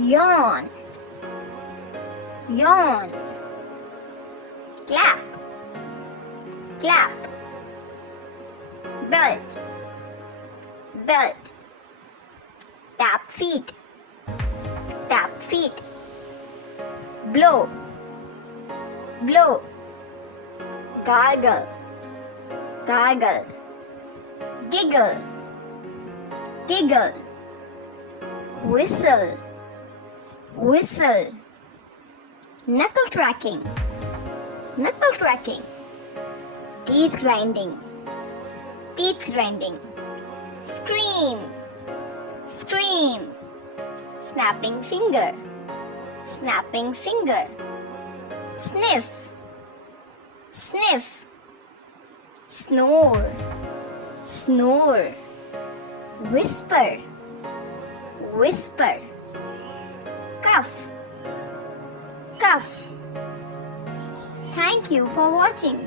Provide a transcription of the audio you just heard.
yawn, yawn. Clap, clap. Belt, belt. Tap feet, tap feet. Blow, blow. Gargle, gargle. Giggle, giggle. Whistle, whistle. Knuckle cracking, knuckle cracking. Teeth grinding, teeth grinding. Scream, scream. Snapping finger, snapping finger. Sniff, sniff. Snore, snore. Whisper, whisper. Cough, cough. Thank you for watching.